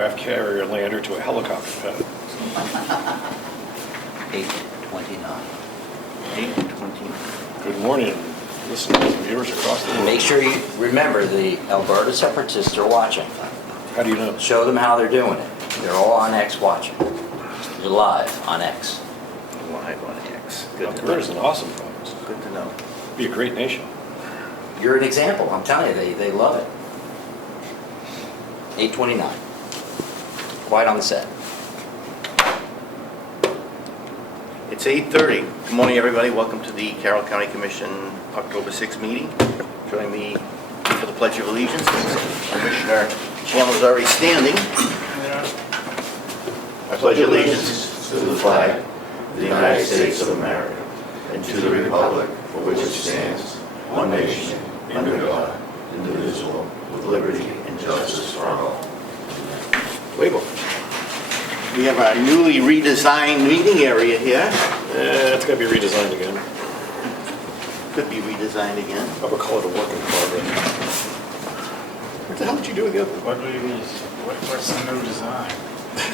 Aircraft carrier lander to a helicopter pad. 8:29. 8:20. Good morning, listeners and viewers across the world. Make sure you remember the Alberta separatists are watching. How do you know? Show them how they're doing it. They're all on X watching. You're live on X. Live on X. Good to Alberta's know. an awesome province. Good to know. Be a great nation. You're an example. I'm telling you, they love it. 8:29. Quiet on the set. It's 8:30. Good morning, everybody. Welcome to the Carroll County Commission October 6th meeting. Join me for the Pledge of Allegiance. Commissioner Chandler's already standing. I pledge allegiance to the flag of the United States of America and to the republic for which it stands, one nation, under God, indivisible, with liberty and justice for all. Label. We have our newly redesigned meeting area here. It's got to be redesigned again. Could be redesigned again. I would call it a work in progress. What the hell did you do again? What do you mean? What's the new design?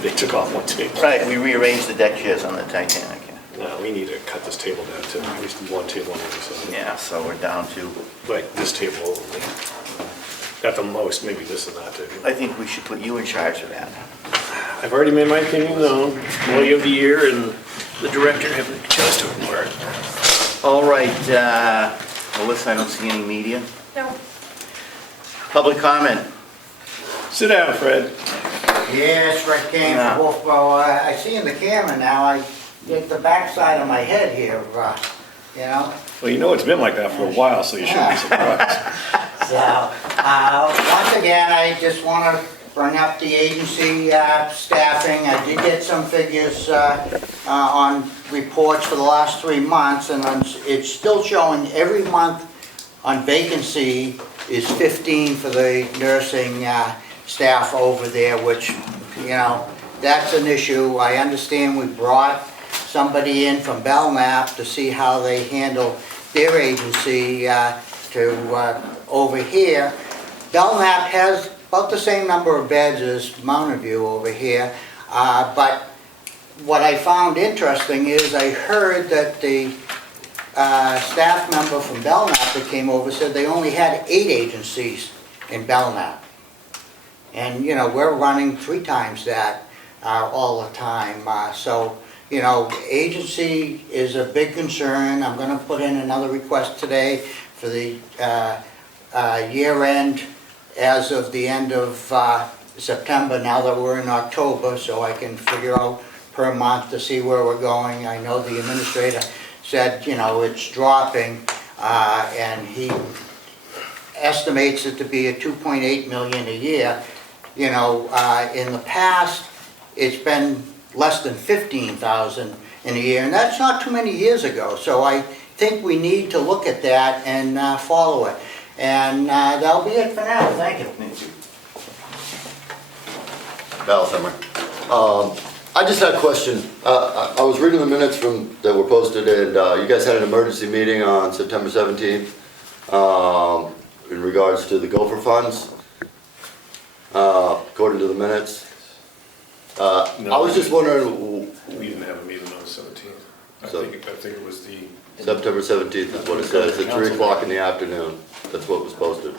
They took off one table. Right, we rearranged the deck chairs on the Titanic. No, we need to cut this table down to at least one table on either side. Yeah, so we're down to, Like this table over there. At the most, maybe this and that too. I think we should put you in charge of that. I've already made my opinion known. Employee of the year and the director have a chance to ignore it. All right, Melissa, I don't see any media. No. Public comment. Sit down, Fred. Yes, Fred King Yeah. from Wolfboro. I see in the camera now, I get the backside of my head here, you know? Well, you know it's been like that for a while, so you shouldn't be surprised. So, once again, I just want to bring up the agency staffing. I did get some figures on reports for the last 3 months, and it's still showing every month on vacancy is 15 for the nursing staff over there, which, you know, that's an issue. I understand we brought somebody in from Belknap to see how they handle their agency to over here. Belknap has about the same number of beds as Mountain View over here, but what I found interesting is I heard that the staff member from Belknap that came over said they only had 8 agencies in Belknap. And, you know, we're running 3 times that all the time. So, you know, agency is a big concern. I'm going to put in another request today for the year end as of the end of September, now that we're in October, so I can figure out per month to see where we're going. I know the administrator said, you know, it's dropping, and he estimates it to be at 2.8 million a year. You know, in the past, it's been less than 15,000 in a year, and that's not too many years ago. So I think we need to look at that and follow it. And that'll be it for now. Thank you. Thank you. Val Summer. I just had a question. I was reading the minutes that were posted, and you guys had an emergency meeting on September 17th in regards to the Gopher funds, according to the minutes. No, I was just wondering, We didn't have a meeting on the 17th. I think it was the, September 17th, that's what it says, at 3 o'clock in the afternoon. That's what was posted.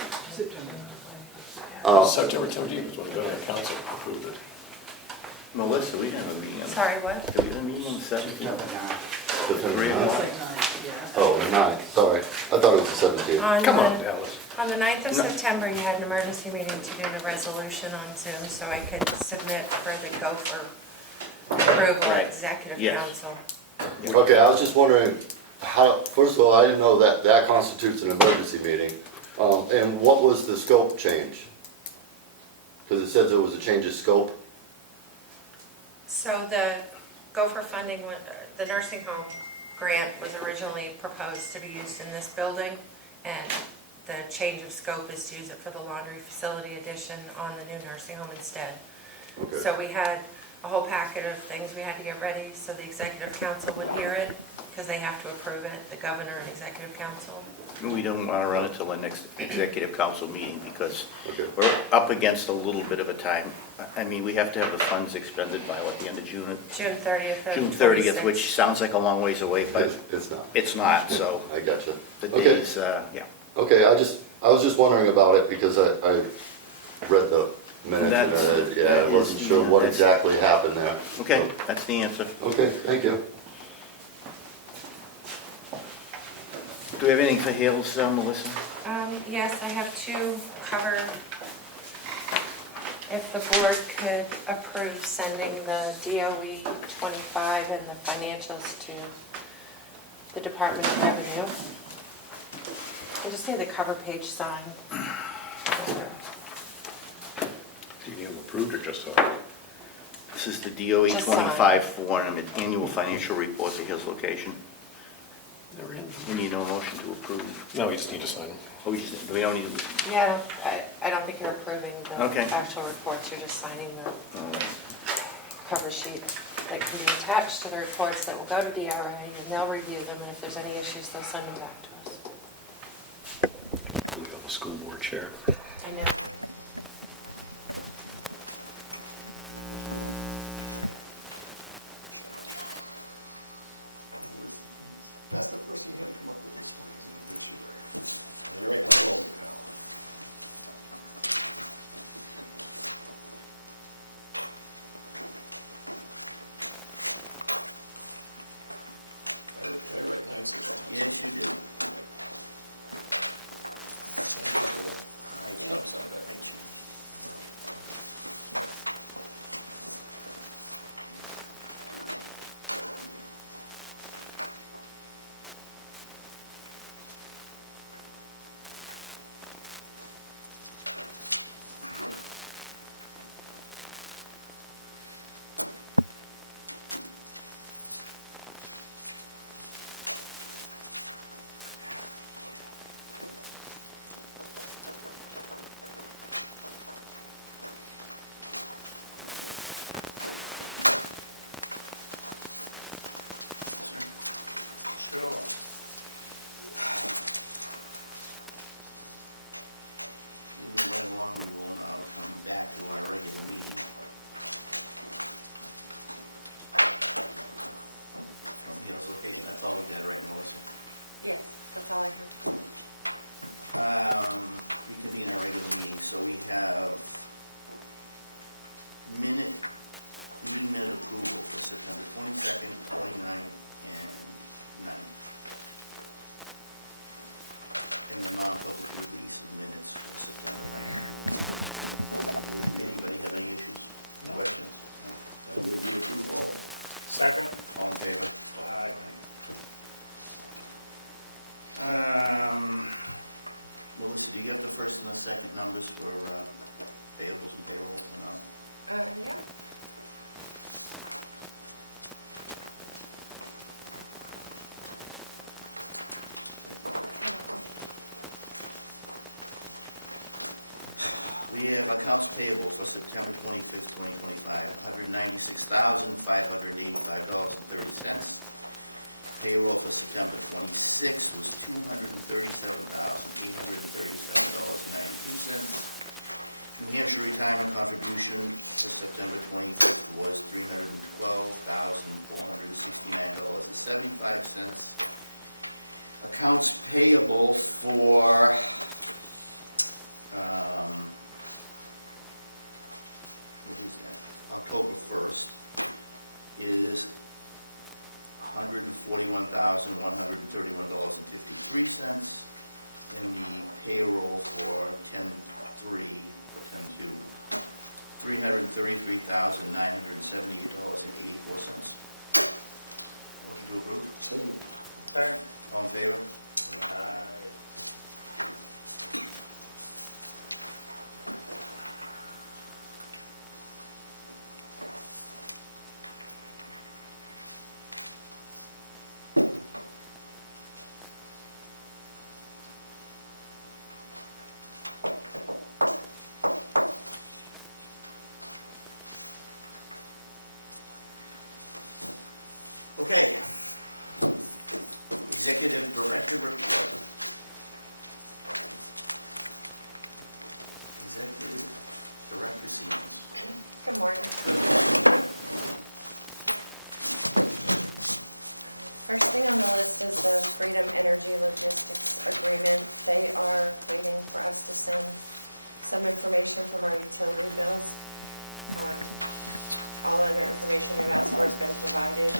September 17th was when the governing council approved it. Melissa, we didn't have a meeting on the... Sorry, what? Did we have a meeting on the 17th? At 3 o'clock? Oh, the 9th, sorry. I thought it was the 17th. Come on, Dallas. On the 9th of No. September, you had an emergency meeting to do the resolution on Zoom, so I could submit for the Gopher approval Right. at Executive Yes. Council. Okay, I was just wondering, how, first of all, I didn't know that constitutes an emergency meeting. And what was the scope change? Because it says it was a change of scope. So the Gopher funding, the nursing home grant was originally proposed to be used in this building, and the change of scope is to use it for the laundry facility addition on the new nursing home instead. So we had a whole packet of things we had to get ready so the executive council would hear it, because they have to approve it, the governor and executive council. We don't want to run it till the next executive council meeting because we're up against a little bit of a time. I mean, we have to have the funds expended by, what, the end of June? June 30th. June 30th, which sounds like a long ways away, but It's not. it's not, so I got you. the days, yeah. Okay, I was just wondering about it because I read the minutes. That's- and, yeah, that I is wasn't the, sure what that's- exactly happened there. Okay, that's the answer. Okay, thank you. Do we have anything for Hales, Melissa? Yes, I have two covered. If the board could approve sending the DOE 25 and the financials to the Department of Revenue. I just need the cover page signed. Do you need them approved or just so? This is the DOE Just 25 form, it's annual financial report to Hales location. They're in. We need no motion to approve. No, we just need to sign them. Oh, we don't need, Yeah, I don't think you're approving the Okay. actual reports, you're just signing the oh, cover sheet that can be attached to the reports that will go to DRA, and they'll review them, and if there's any issues, they'll send them back to us. We have a school board chair. I know. Shut up. That's the first thing you had to come up with this morning as an obituary. And you're right, my role, pal. Did I write 9/6? yes, you do. Sign that, Bill. I No, sign that. I changed. Sir? Sure. Moving right along, we will now come back to our regular meeting. From Hales location, that's all we got, right, Melissa? Yes, that's all I have. Reconvene our regular meeting, so we have meeting minute approval for September 22nd, 29th, and 9th. And the non-public release of minutes for September 9th. Anybody have any issues, No. questions? I move you approve all. Second? All in favor? Aye. Melissa, do you have the first and the second numbers for payables and payroll? or no? Yeah. We have accounts payable for September 25th, 2025, $196,585.30. Payroll for September 26th was $237,837.92. New Hampshire retirement contribution for September 25th was $312,469.75. Accounts payable for what is that? October 1st is $141,131.53, and the payroll for 10/3, or 10/2, $333,978.84. Motion to approve? So moved. Second? All in favor? Aye. Okay. Executive Director report. Executive Director Siemens. Good morning. First thing on the list is the Freedom Energy Logistics Agreement. They are waiting for us to send some information from our utility bills. All other information they've asked for has been provided.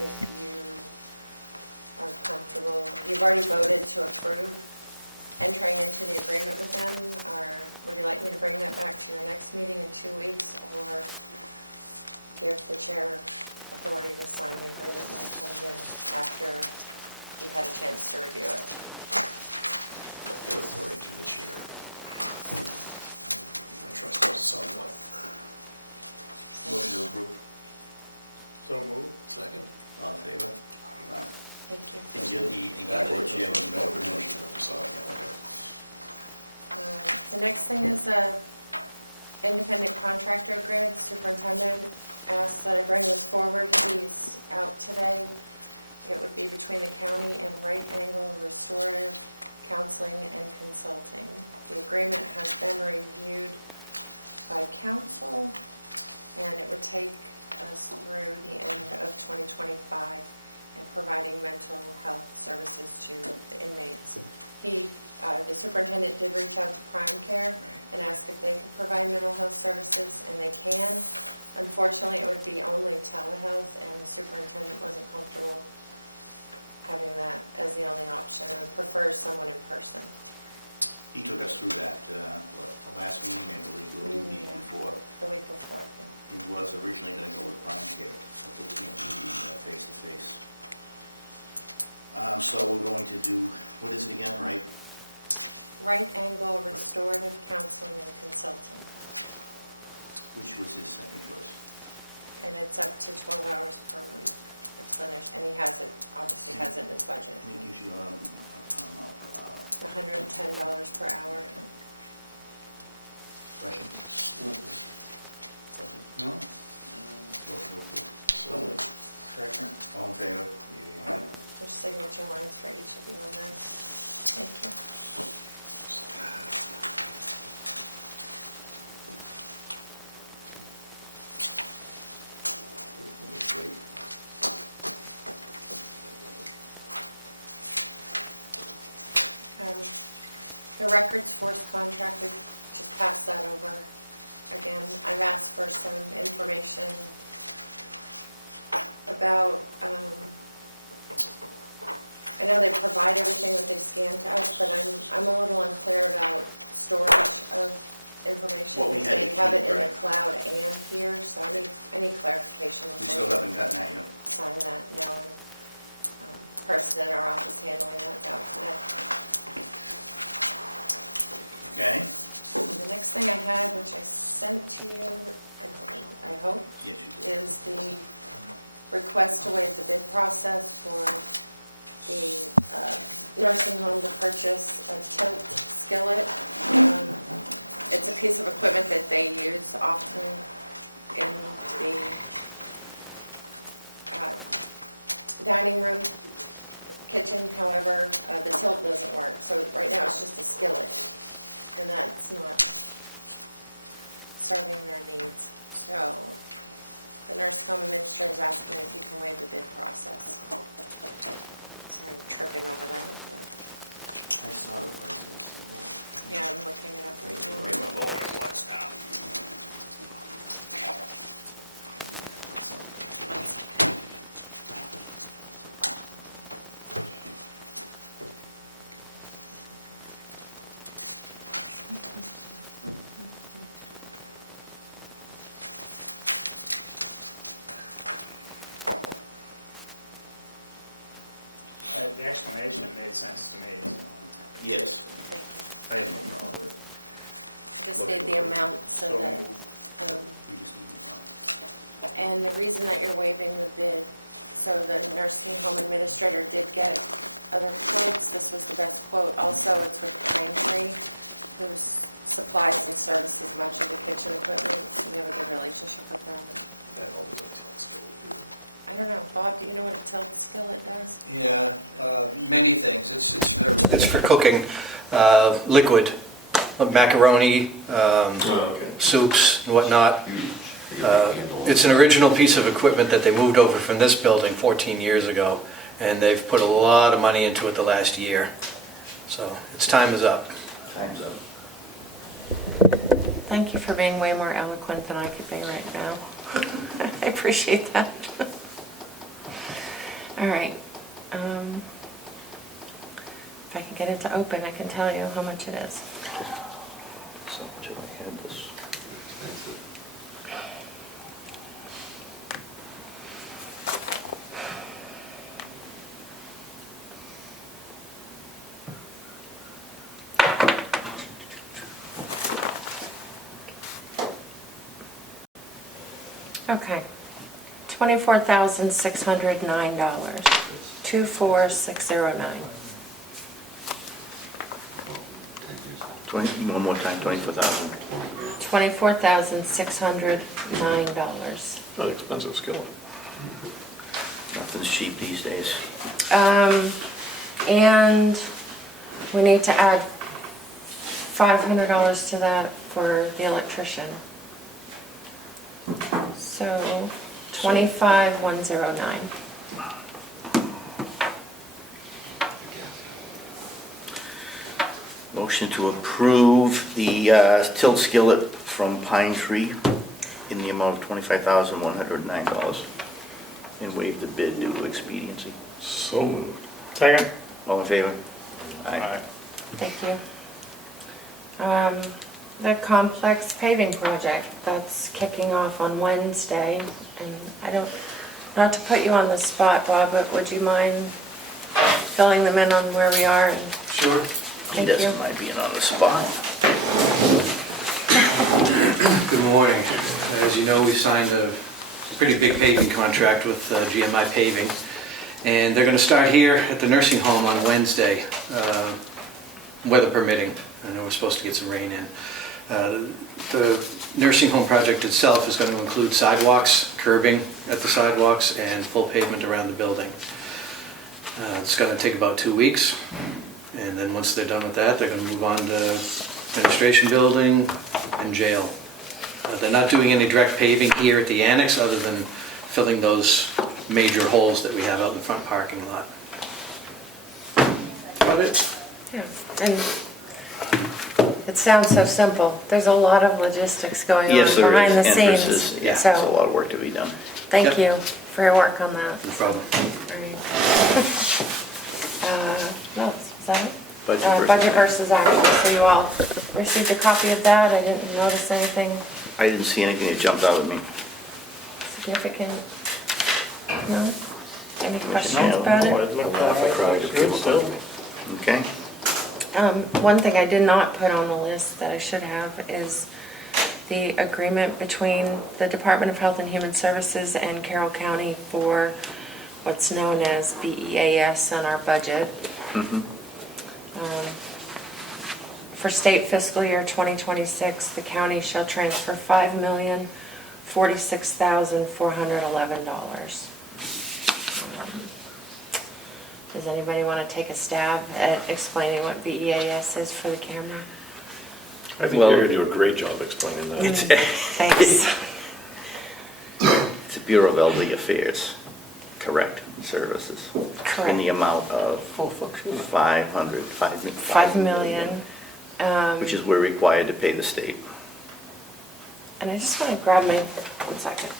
If you are comfortable, you've already voted to approve entering into the agreement with them, or would you like me to bring that back to your next meeting in 2 weeks, or give the chair authority to sign the agreement when it comes in after you've had a chance to review it? Give authority to the chair. I trust it somewhat. Motion to approve. So moved. Second? All in favor? Aye. Thank you. And you're the Backwards, Jim. motion oversight, The next thing is a independent contractor agreement. Superintendent asked that I bring this forward. He's out today. It would be between the county and Right Angle Restorative Counseling and Consulting. The agreement has been reviewed by council, and it would take us through the end of 2025 and providing mental health services to the inmates. The superintendent did reach out to Prime Care and ask if they could provide mental health services, and they can. Unfortunately, it would be only telehealth, and the superintendent wasn't comfortable having that as the only option and prefers someone in person. He took us through that, the last meeting, I believe, the week Yeah. before. The week before, I think. He was originally going to go with Prime Care, but they can't do face-to-face. So we're going to do, what is it again, right? Right Angle Restorative Counseling and Consulting. Which was his second choice? And it's up to 12 hours per week, a clinician, and he has it, obviously has it in his budget. And it gives you a mile per hour. $110 per hour. Questions? Questions? No? Motion to approve. So, Second. All in favor? Aye. There's signature lines for each of you on there. Thank you. great. The records force contract, we just passed that over. Again, I've asked for some information about, I know they provide everything that they scan to us, but I'm a little unclear about storage of information. What we had to They have it keep, in the right. cloud and here, so I need clarification. We before still we haven't gotten that, you know. sign that now. Person in our office handling that's out today. Okay? The next thing I had, which I sent to you, I hope, Yes, you did. is the request to waive the bid process for the nursing home to purchase a tilt skillet. It's a piece of equipment that they use often in the dining room, kitchen. However, the tilt doesn't work, so right now it's just a skillet, and that's not serving their needs. So the nursing home administrator is asking if you can waive the bid process. Sorry, I'm tripping over that, but I saw the prices. yeah, I'm looking it up right now. Remember what it was now. One second. The explanation made sense to me, so I'm happy. Yes, Thank you. I have no problem with it. I just need the amount so that, We just need the amount. and the reason that you're waiving the bid, so the nursing home administrator did get other quotes. This was the best quote. Also, it's with Pine Tree, who supplies and services much of the kitchen equipment. We have a good relationship with them. That always a test. I don't know, Bob, do you know what a tilt skillet does? Yeah, many things. It's for cooking liquid, macaroni, Okay. soups and whatnot. Huge. Big handle. It's an original piece of equipment that they moved over from this building 14 years ago, and they've put a lot of money into it the last year. So its time is up. Time's up. Thank you for being way more eloquent than I could be right now. I appreciate that. All right. If I can get it to open, I can tell you how much it is. So much of I had this. Okay. $24,609. 24609. 20, one more time, 24,000. $24,609. Not expensive skillet. Nothing's cheap these days. And we need to add $500 to that for the electrician. So 25,109. Motion to approve the tilt skillet from Pine Tree in the amount of $25,109 and waive the bid due to expediency. So moved. Second. All in favor? Thank you. The complex paving project, that's kicking off on Wednesday. And I don't, not to put you on the spot, Bob, but would you mind filling them in on where we are? And Sure. He Thank doesn't you. mind being on the spot. Good morning. As you know, we signed a pretty big paving contract with GMI Paving, and they're going to start here at the nursing home on Wednesday, weather permitting. I know we're supposed to get some rain in. The nursing home project itself is going to include sidewalks, curbing at the sidewalks, and full pavement around the building. It's going to take about 2 weeks, and then once they're done with that, they're going to move on to the administration building and jail. They're not doing any direct paving here at the annex other than filling those major holes that we have out in the front parking lot. Yeah, and it sounds so simple. There's a lot of logistics going on Yes, there behind is. the Entrances, scenes. yeah, it's So, a lot of work to be done. thank Yep. you for your work on that. No problem. Great. No, is that it? Budget versus action. Budget versus action, so you all received a copy of that. I didn't notice anything I didn't see anything that jumped out at me. significant. No? Any Commissioner questions Hale? about Oh, it? it looked all right. It's good still. Okay? One thing I did not put on the list that I should have is the agreement between the Department of Health and Human Services and Carroll County for what's known as BEAS on our budget. For state fiscal year 2026, the county shall transfer $5,046,411. Does anybody want to take a stab at explaining what BEAS is for the camera? I think Well- you're gonna do a great job explaining that. Thanks. It's a Bureau of Elderly Affairs, correct, services. In the amount of Full function. 5 million. which is we're required to pay the state. And I just want to grab my, 1 second.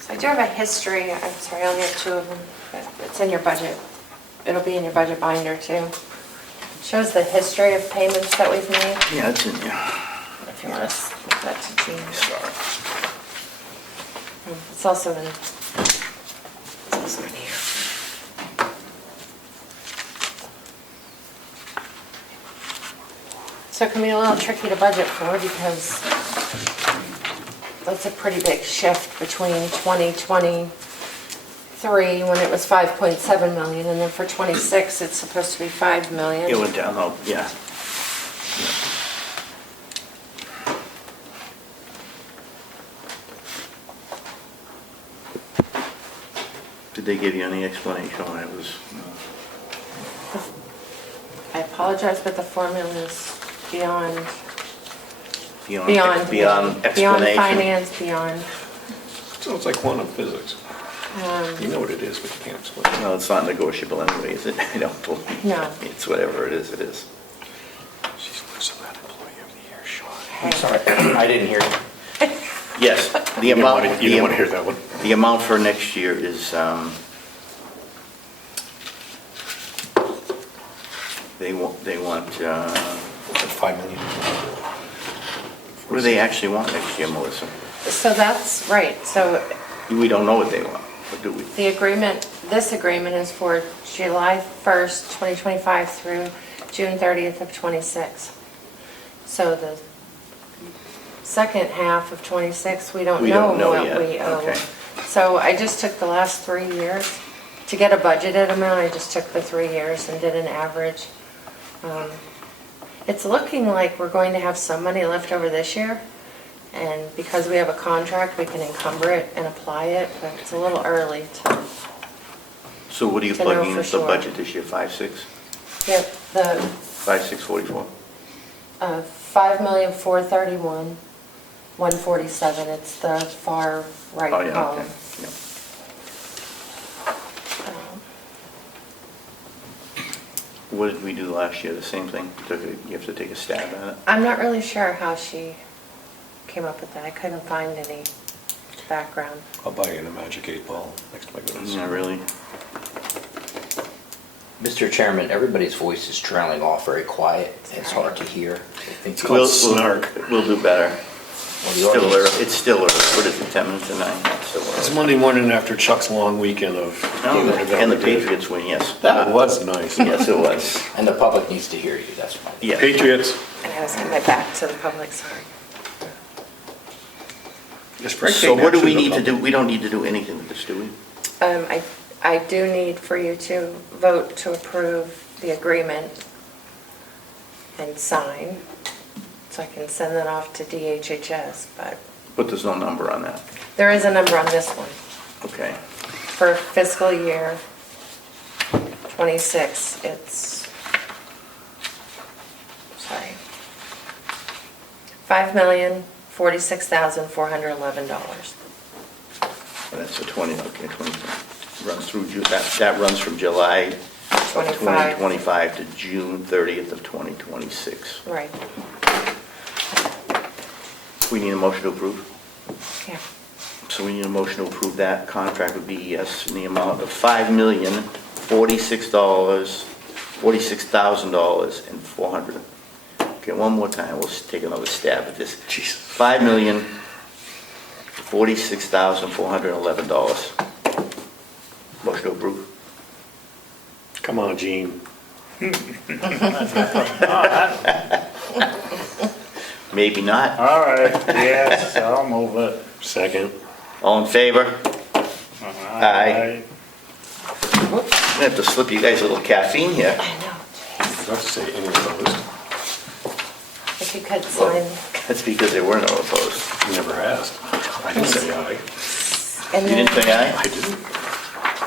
So I do have a history, I'm sorry, I only have 2 of them, but it's in your budget. It'll be in your budget binder too. Shows the history of payments that we've made. Yeah, it's in there. If you want to give that to Jean. Sorry. It's also in here. So it can be a little tricky to budget for because that's a pretty big shift between 2023 3 when it was 5.7 million, and then for 26, it's supposed to be 5 million. It went down, oh, yeah. Did they give you any explanation on it? Was I apologize, but the formula is beyond beyond explanation? finance, beyond, So it's like quantum physics. You know what it is, but you can't explain it. No, it's not negotiable anyway, is it? I don't believe. No. It's whatever it is, it is. She's losing that employee of the year, Sean. I'm sorry, I didn't hear you. Yes, the You amount. didn't want to hear that one. The amount for next year is, they want, 5 million. what do they actually want next year, Melissa? so that's right, so We don't know what they want, or do we? the agreement, this agreement is for July 1st, 2025 through June 30th of 26. So the second half of 26, we don't We don't know know yet, what we owe. okay. So I just took the last 3 years. To get a budgeted amount, I just took the 3 years and did an average. It's looking like we're going to have some money left over this year, and because we have a contract, we can encumber it and apply it, but it's a little early to, So what are you To know plugging for into the sure. budget this year, 5.6? yeah, the 5.644? 5,431,147, it's the far right Oh, yeah, column. okay, yeah. What did we do last year, the same thing? You have to take a stab at it? I'm not really sure how she came up with that, I couldn't find any background. I'll buy you a Magic 8 Ball next to my goodness. Not really. Mr. Chairman, everybody's voice is trailing off very quiet, and it's hard to hear. I think the We'll do better. well, the Still audience, early. It's still early. What is it, 10 minutes to 9? It's still It's early. Monday morning after Chuck's long weekend of. And the Patriots win, yes. That was nice. Yes, it was. and the public needs to hear you, that's why. Yeah. Patriots. And I was on my back to the public, sorry. So what do we need to do? We don't need to do anything with this, do we? I do need for you to vote to approve the agreement and sign, so I can send that off to DHHS, but But there's no number on that. there is a number on this one. Okay. For fiscal year 26, it's, sorry, $5,046,411. That's a 20, okay, 20, runs through, that runs from July of 25. 2025 to June 30th of 2026. Right, We need a motion to approve. yeah. So we need a motion to approve that contract with BES in the amount of $5,046,400. Okay, one more time, we'll take another stab at this. $5,046,411. Motion to approve. Come on, Gene. Maybe not. All right, yes, I'll move it. Second. All in favor? Aye. I have to slip you guys a little caffeine here. I know. I forgot to say any opposed. If you could Well, sign. that's because there were no opposed. You never asked. I didn't say aye. And You didn't then- say aye? I didn't.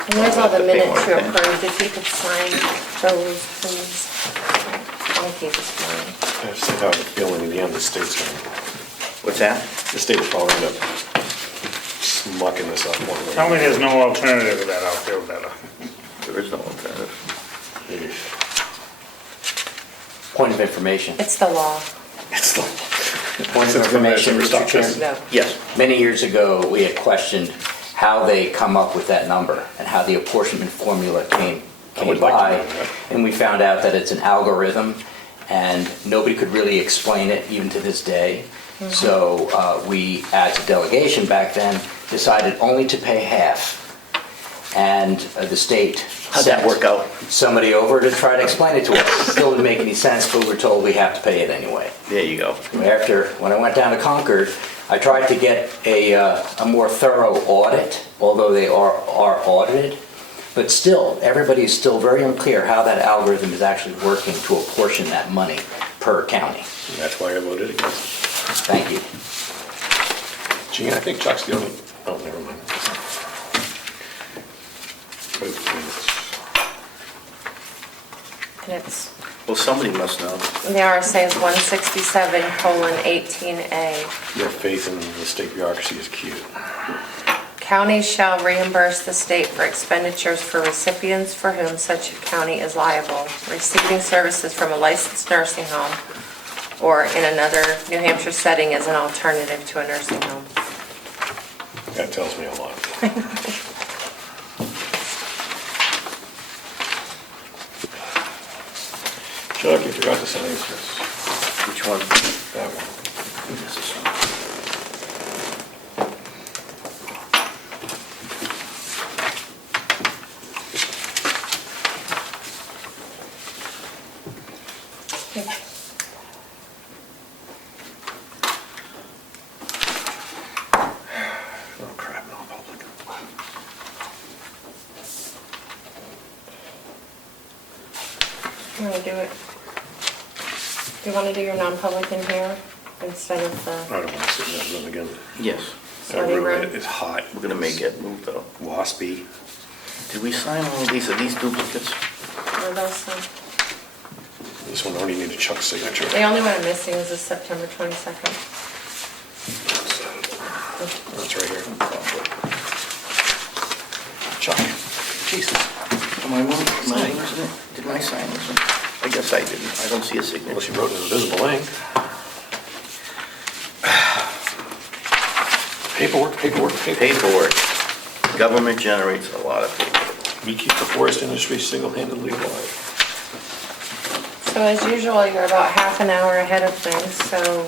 And there's all the I'll have to pick minutes you one, okay. approved, if you could sign those, please. Thank you, this morning. I just have a feeling in the end the state's gonna, What's that? the state will probably end up smucking this up one way. Tell me there's no alternative to that, I'll feel better. There is no alternative. Point of information. It's the law. It's the. Point of information, Mr. Chairman. No. Yes. Many years ago, we had questioned how they come up with that number and how the apportionment formula came by, and we found out that it's an algorithm, and nobody could really explain it, even to this day. So we, as a delegation back then, decided only to pay half. And the state How'd that sent work out? somebody over to try to explain it to us. Still didn't make any sense, but we were told we have to pay it anyway. There you go. When I went down to Concord, I tried to get a more thorough audit, although they are audited, but still, everybody is still very unclear how that algorithm is actually working to apportion that money per county. And that's why I voted against. Thank you. Gee, I think Chuck's the only, oh, never mind. And it's, Well, somebody must know. the RSA is 167:18A. Your faith in the state bureaucracy is cute. Counties shall reimburse the state for expenditures for recipients for whom such county is liable, receiving services from a licensed nursing home or in another New Hampshire setting as an alternative to a nursing home. That tells me a lot. Chuck, you forgot to sign this. Which one? That one. This is one. Oh crap, no public. You want to do it? You want to do your non-public in here instead of I the don't want to sit in that room again. Yes, That study room, room? it's hot. we're gonna make it move though. Waspy. Did we sign all of these? Are these duplicates? Or those, This one only needed Chuck's signature. the only one I'm missing is the September 22nd. That's right here. Chuck, Jesus. Am I one? Didn't I sign this one? I guess I didn't. I don't see a Well, signature. she wrote an invisible ink. Paperwork, paperwork, paperwork. Paperwork. Government generates a lot of paperwork. We keep the forest industry single-handedly alive. So as usual, you're about half an hour ahead of things, so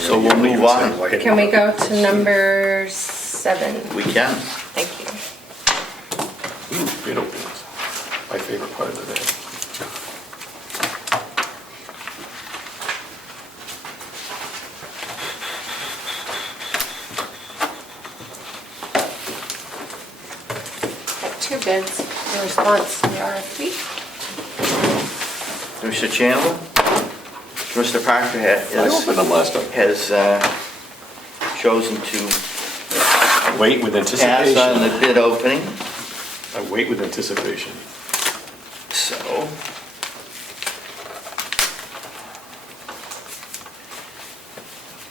So we'll move on. can we go to number 7? We can. Thank you. Ooh, bid openings. My favorite part of the day. Got 2 bids in response to the RFP. Mr. Chandler? Mr. Parker I opened them last time. has chosen to Wait with pass anticipation. on the bid opening, I wait with anticipation. so.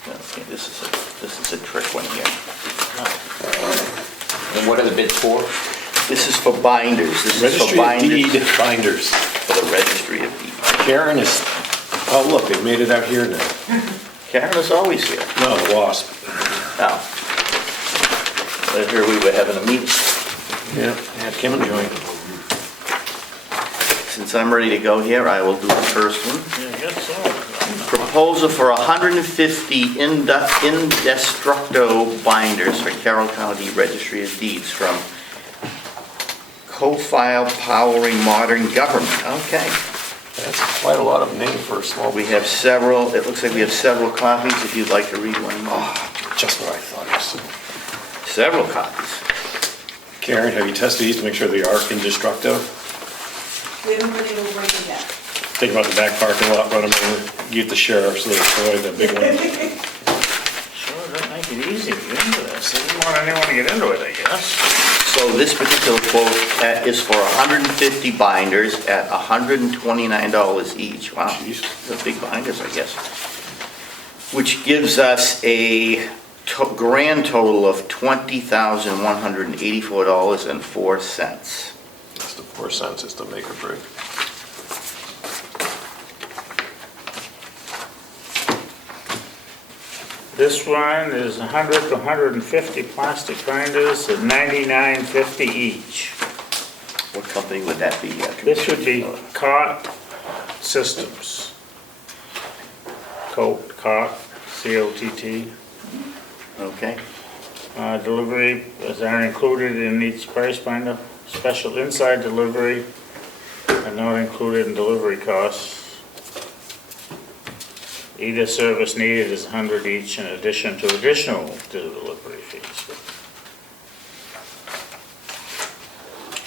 Okay, this is a trick one here. And what are the bids for? This is for binders. This is for Registry of binders. Deed binders. For the registry of deeds. Karen is, oh look, they made it out here now. Karen is always here. No, the wasp. Now, I heard we were having a meeting. Yeah, Kim and joined. Since I'm ready to go here, I will do the first one. Yeah, I guess so. Proposal for 150 indestructo binders for Carroll County Registry of Deeds from Co-File Powering Modern Government. Okay. That's quite a lot of name for a small. We have several, it looks like we have several copies, if you'd like to read one. Just what I thought. Several copies. Karen, have you tested these to make sure they are indestructo? We haven't been able to break them yet. Take them out the back parking lot, run them in, get the sheriff's little toy, the big one. Sure, that make it easy to get into this. I didn't want anyone to get into it, I guess. So this particular quote is for 150 binders at $129 each. Wow, these are big binders, I guess. Which gives us a grand total of $20,184.04. That's the 4 cents is the make or break. This one is 100 to 150 plastic binders at $99.50 each. What company would that be? This would be COT Systems. COT, C-O-T-T. Okay. Delivery is are included in each price binder. Special inside delivery are not included in delivery costs. Either service needed is 100 each in addition to additional delivery fees.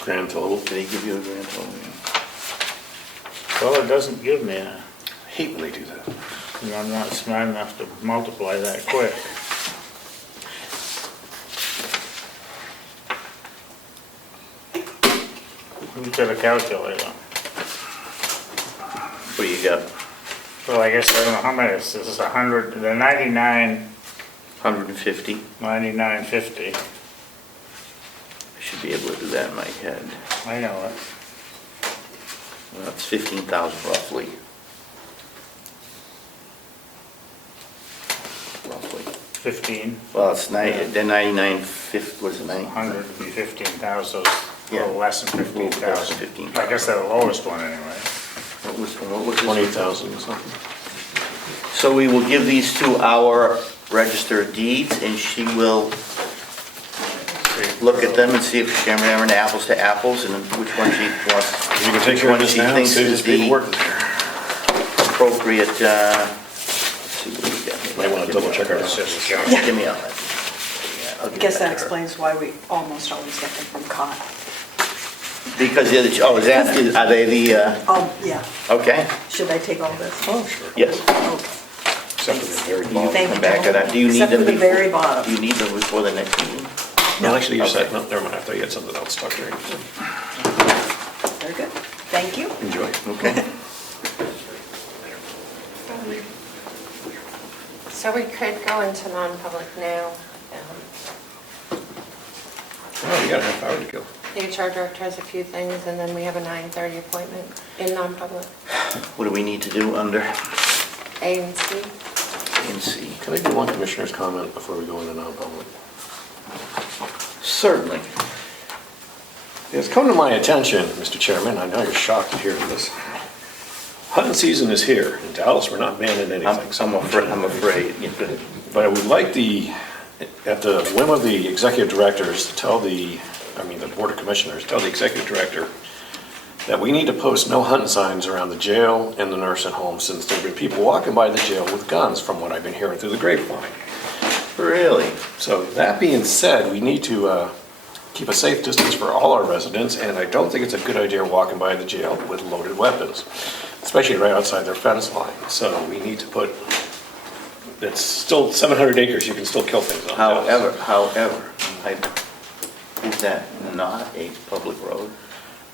Grand total. Did he give you a grand total? Well, it doesn't give me a, Hate when they do that. and I'm not smart enough to multiply that quick. Who's got a calculator? What do you got? Well, I guess I don't know how many, this is 100, the 99, 150? 99.50. I should be able to do that in my head. I know it. Well, that's 15,000 roughly. Roughly. 15, Well, it's then 99.50, was it 90? 100 would be 15,000, so it's a Yeah. little less than A little less 15,000. than 15. I guess they're the lowest one anyway. What was this? 20,000 something. So we will give these to our register of deeds, and she will look at them and see if she's comparing apples to apples, and which one she wants, You can take which care of one this she now, thinks save is this the paperwork. appropriate, let's see what we got here. Might wanna double check our It's just junk. Give me all that. Yeah, I'll I give guess to that her. explains why we almost always get them from Comeau. Because the other, oh, is that, are they the, Oh, yeah. okay, Should I take all this? Oh, sure. yes. Okay. Except for the very You bottom. Thank come you, back to John. that. Do you need Except them for the before? very Do bottom. you need them before the next meeting? No, actually, you said, Okay. no, never mind, I thought you had something else stuck there. Very good. Thank you. Enjoy. Okay. So we could go into non-public now. Oh, you got a half hour to go. The HR director has a few things, and then we have a 9:30 appointment in non-public, What do we need to do under A and C. and C? Can I do one commissioner's comment before we go into non-public? Certainly. It's come to my attention, Mr. Chairman, I know you're shocked to hear this. Hunting season is here. In Dallas, we're not banning anything. I'm afraid. Yeah, go ahead. But I would like at the whim of the executive directors, to tell the Board of Commissioners, tell the executive director that we need to post no hunting signs around the jail and the nursing home, since there have been people walking by the jail with guns, from what I've been hearing through the grapevine. Really? So that being said, we need to keep a safe distance for all our residents, and I don't think it's a good idea walking by the jail with loaded weapons, especially right outside their fence line. So we need to put, it's still 700 acres, you can still kill things on. However, is that not a public road?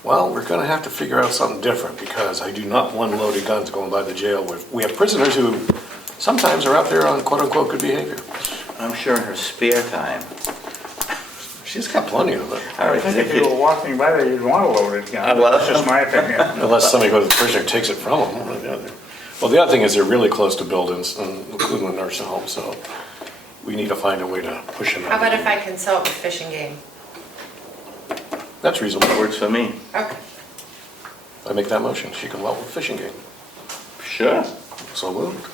Well, we're gonna have to figure out something different, because I do not want loaded guns going by the jail. We have prisoners who sometimes are out there on quote-unquote good behavior. I'm sure in her spare time. She's got plenty of it. I think if you were walking by there, you'd want a loaded gun. Well, That's just my opinion. Unless somebody goes to prison and takes it from them. One or the other. Well, the other thing is they're really close to buildings, including the nursing home, so we need to find a way to push them out. How about if I consult with Fish and Game? That's reasonable. Works for me. Okay. I make that motion. She can well with fishing game. Sure. So moved.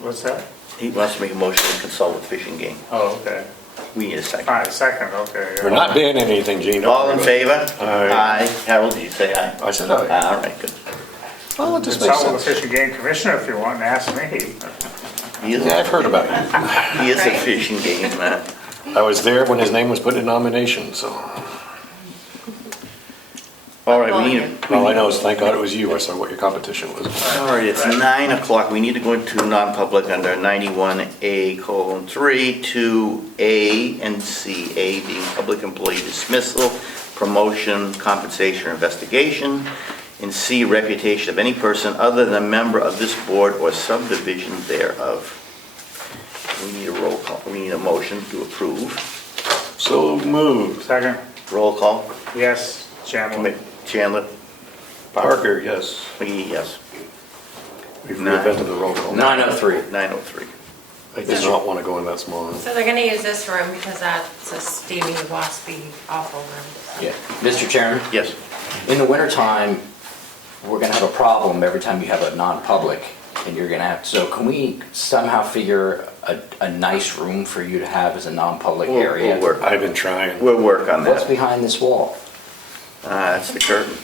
What's that? He wants to make a motion to consult with Fish and Game. Oh, okay. We need a second. All right, second, okay. We're not banning anything, Gene. All in favor? Aye. Harold, did you say aye? I said aye. All right, good. Well, it just makes Consult with the sense. Fish and Game Commissioner if you want and ask me. He is, Yeah, I've heard about it. he is a Fish and Game man. I was there when his name was put in nomination, so. All right, we need, All I know is, thank God it was you. I saw what your competition was. all right, it's 9 o'clock. We need to go into non-public under 91A:3 to A and C. A being public employee dismissal, promotion, compensation, or investigation. And C, reputation of any person other than a member of this board or subdivision thereof. We need a roll call. We need a motion to approve. So moved. Second, Roll call. yes, Chairman. Chandler? Parker, yes. McGee, yes. We've reinvented the roll call. 903. 9:03. I did not want to go in that small room. So they're gonna use this room because that's a steamy, waspy, awful room. Yeah. Mr. Chairman, Yes. in the wintertime, we're going to have a problem every time you have a non-public, and you're going to have, so can we somehow figure a nice room for you to have as a non-public area? We'll work. I've been trying. We'll work on What's that. behind this wall? It's the curtain.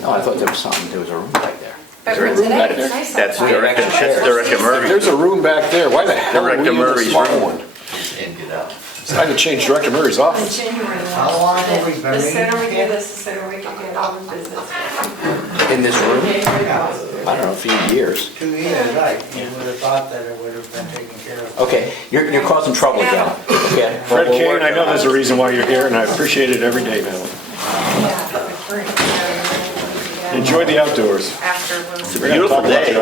No, I thought there was a room back there. There is. That's We have extra chairs. Director Murray. There's a room back there. Why the hell are we Director in the Murray's small room. one? I had to change Director Murray's office. How long have we been The sooner we meeting do here? this, the sooner we can get on the business. In this room? I don't know, a few years. 2 years, right? You would have thought that it would have been taken care of. Okay, you're causing trouble again, okay? Fred Kane, I know there's a reason why you're here, and I appreciate it every day, man. Enjoy the outdoors. It's a beautiful day.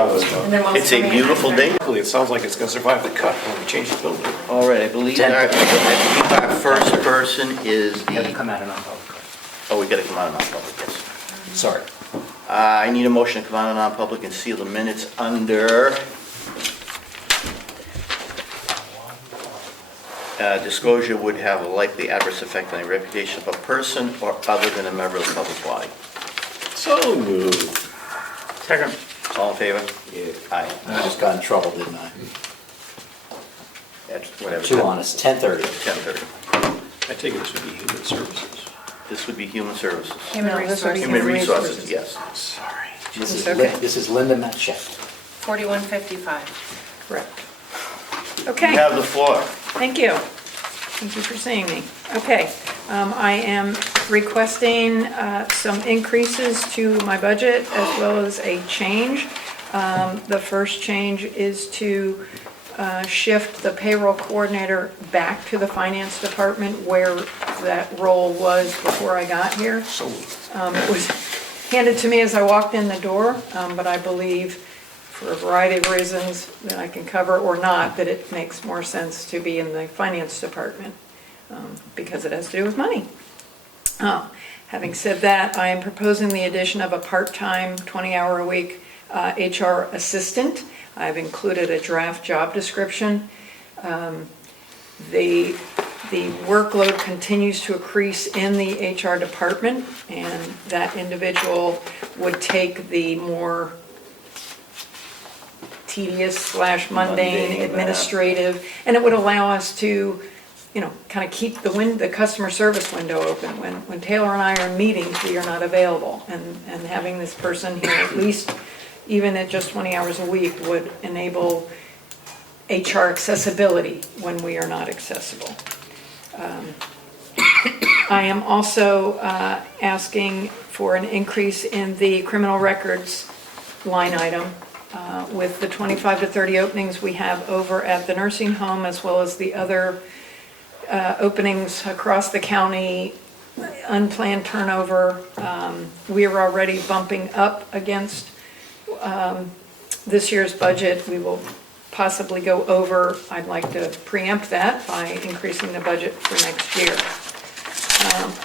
It's a beautiful day. It sounds like it's gonna survive the cut when we change the building. All right, I believe our first person is the, come out of non-public. oh, we gotta come out of non-public, yes. Sorry. I need a motion to come out of non-public and seal the minutes under disclosure would have a likely adverse effect on the reputation of a person or other than a member of the public body. So moved. Second. All in favor? Aye. I just got in trouble, didn't I? That's whatever. Too honest, 10:30. 10:30. I take it this would be human services. This would be human services. Human resources. Human resources, yes. Sorry. This is Linda Matchett. 4155. Correct. You Okay, have the floor. thank you. Thank you for seeing me. Okay, I am requesting some increases to my budget as well as a change. The first change is to shift the payroll coordinator back to the finance department where that role was before I got here. It was handed to me as I walked in the door, but I believe for a variety of reasons that I can cover or not, that it makes more sense to be in the finance department because it has to do with money. Having said that, I am proposing the addition of a part-time, 20-hour-a-week HR assistant. I've included a draft job description. The workload continues to increase in the HR department, and that individual would take the more tedious / mundane administrative, and it would allow us to, kind of keep the customer service window open. When Taylor and I are in meetings, we are not available, and having this person here at least, even at just 20 hours a week, would enable HR accessibility when we are not accessible. I am also asking for an increase in the criminal records line item with the 25 to 30 openings we have over at the nursing home, as well as the other openings across the county, unplanned turnover. We are already bumping up against this year's budget. We will possibly go over. I'd like to preempt that by increasing the budget for next year.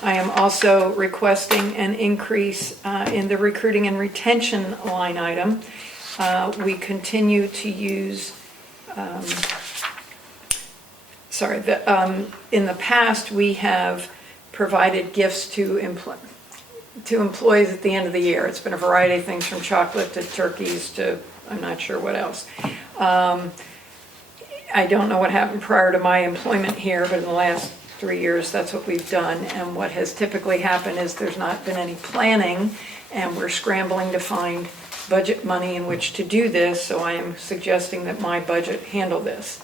I am also requesting an increase in the recruiting and retention line item. We continue to use, in the past, we have provided gifts to employees at the end of the year. It's been a variety of things, from chocolate to turkeys to I'm not sure what else. I don't know what happened prior to my employment here, but in the last 3 years, that's what we've done. And what has typically happened is there's not been any planning, and we're scrambling to find budget money in which to do this, so I am suggesting that my budget handle this.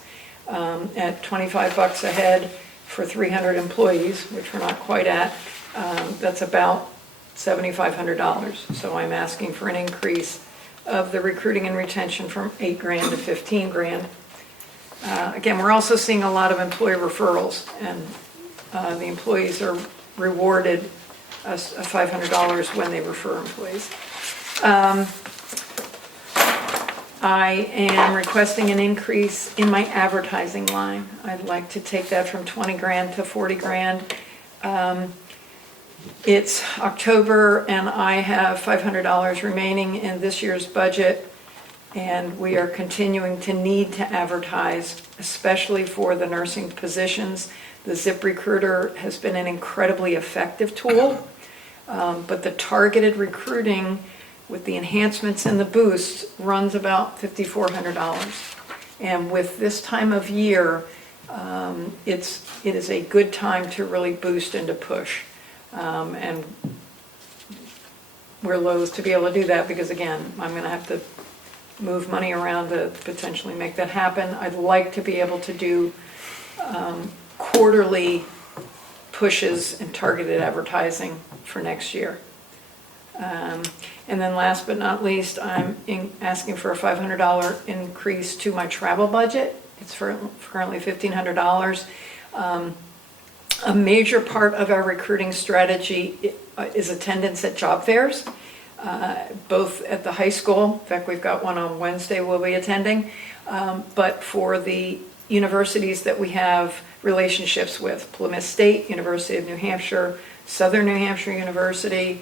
At $25 a head for 300 employees, which we're not quite at, that's about $7,500. So I'm asking for an increase of the recruiting and retention from $8,000 to $15,000. Again, we're also seeing a lot of employee referrals, and the employees are rewarded a $500 when they refer employees. I am requesting an increase in my advertising line. I'd like to take that from $20,000 to $40,000. It's October, and I have $500 remaining in this year's budget, and we are continuing to need to advertise, especially for the nursing positions. The ZipRecruiter has been an incredibly effective tool, but the targeted recruiting with the enhancements and the boosts runs about $5,400. And with this time of year, it is a good time to really boost and to push. And we're loath to be able to do that because again, I'm gonna have to move money around to potentially make that happen. I'd like to be able to do quarterly pushes and targeted advertising for next year. And then last but not least, I'm asking for a $500 increase to my travel budget. It's currently $1,500. A major part of our recruiting strategy is attendance at job fairs, both at the high school. In fact, we've got one on Wednesday we'll be attending. But for the universities that we have relationships with, Plymouth State, University of New Hampshire, Southern New Hampshire University,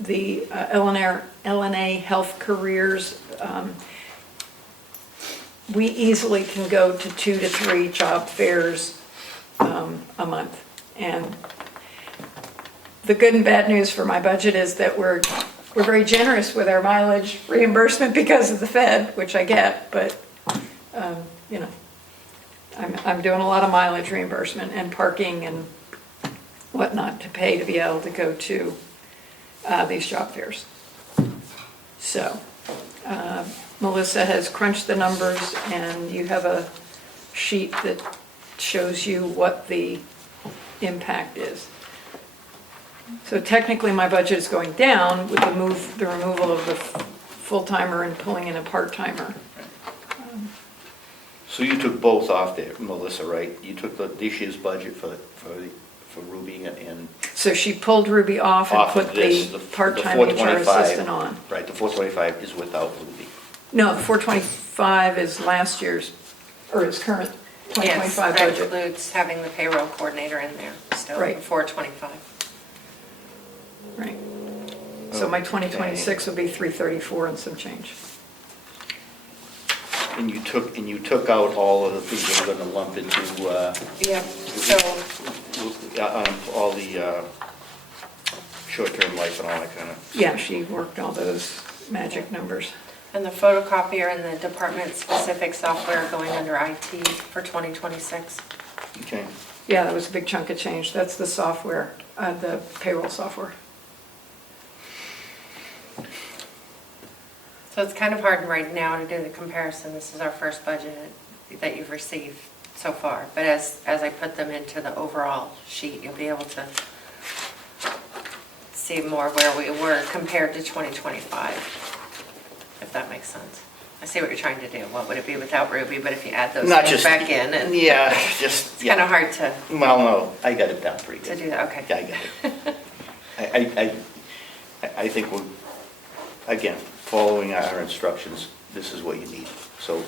the LNA Health Careers, we easily can go to 2 to 3 job fairs a month. And the good and bad news for my budget is that we're very generous with our mileage reimbursement because of the Fed, which I get, but you know, I'm doing a lot of mileage reimbursement and parking and whatnot to pay to be able to go to these job fairs. So Melissa has crunched the numbers and you have a sheet that shows you what the impact is. So technically my budget is going down with the removal of the full-timer and pulling in a part-timer. So you took both off there, Melissa, right? You took this year's budget for Ruby and So she pulled Ruby off and off of put this, the the part-time HR 425. assistant on. Right, the 425 is without Ruby. No, the 425 is last year's, or its current Yes, 2025 that budget. includes having the payroll coordinator in there, still, Right. 425. Right. So my 2026 will be 334 and some change. And you took out all of the things that we're gonna lump into, Yeah, so, all the short-term life and all that kind of. Yeah, she worked all those magic numbers. and the photocopier and the department-specific software going under IT for 2026. Okay. Yeah, that was a big chunk of change. That's the software, the payroll software. So it's kind of hard right now to do the comparison. This is our first budget that you've received so far. But as I put them into the overall sheet, you'll be able to see more where we were compared to 2025, if that makes sense. I see what you're trying to do. What would it be without Ruby? But if you add those Not things just- back in, and Yeah, just, it's kind of yeah. hard to Well, no, I got it down pretty good. do that. Okay. Yeah, I got it. I think we're, again, following our instructions, this is what you need. So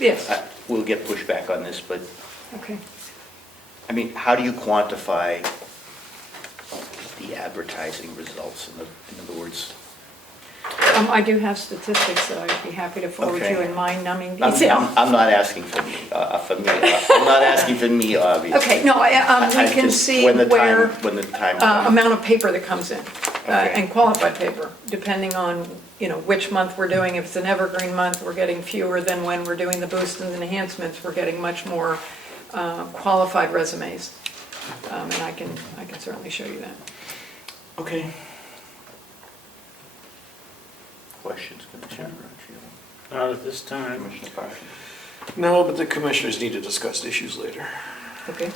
Yes, we'll get pushback on this, but, okay. I mean, how do you quantify the advertising results? In other words, I do have statistics, so I'd be happy to forward Okay. you in mind-numbing detail. I'm not asking for me, I'm not asking for me, obviously. Okay, no, we can just- see when the where time amount of paper that comes in, Okay. and qualified paper, depending on, you know, which month we're doing. If it's an evergreen month, we're getting fewer than when we're doing the boosts and enhancements. We're getting much more qualified resumes, and I can certainly show you that. Okay. Questions, Commissioner? Not at this time. Commissioner Parker? No, but the commissioners need to discuss issues later. Okay.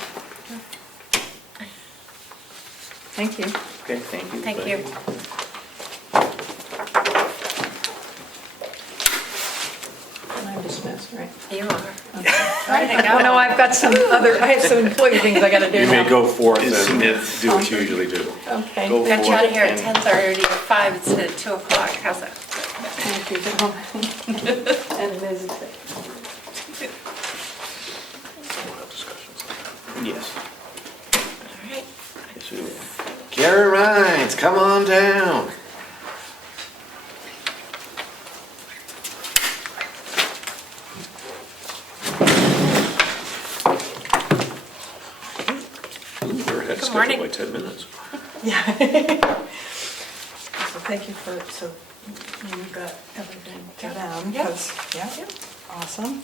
Thank you. Okay, thank you. Thank you. I'm dismissed, right? You are. Ready to go? No, I have some employee things I gotta do You may now. go forth Is and Smith- do what you usually do. Okay. Go Got you forth out of here at and- 10:30, 5 instead of 2 o'clock. How's that? Thank you, Bill. And Ms. We'll have discussions. Yes. All right. Yes, we will. Gary Rhines, come on down. Your head scheduled morning. by 10 minutes. Yeah. So thank you for, so you got everything to them, Yeah. because, yeah, awesome.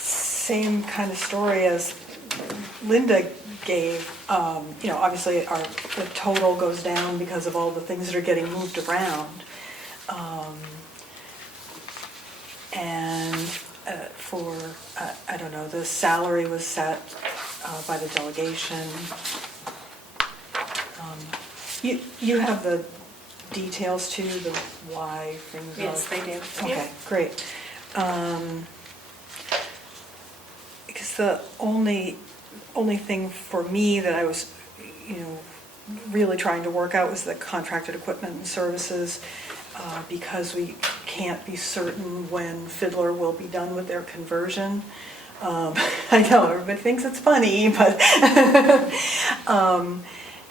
Same kind of story as Linda gave, obviously the total goes down because of all the things that are getting moved around. And for, I don't know, the salary was set by the delegation. You have the details too, the why things are. Yes, they do. Okay, great. Because the only thing for me that I was, really trying to work out was the contracted equipment and services, because we can't be certain when Fiddler will be done with their conversion. I know, everybody thinks it's funny, but,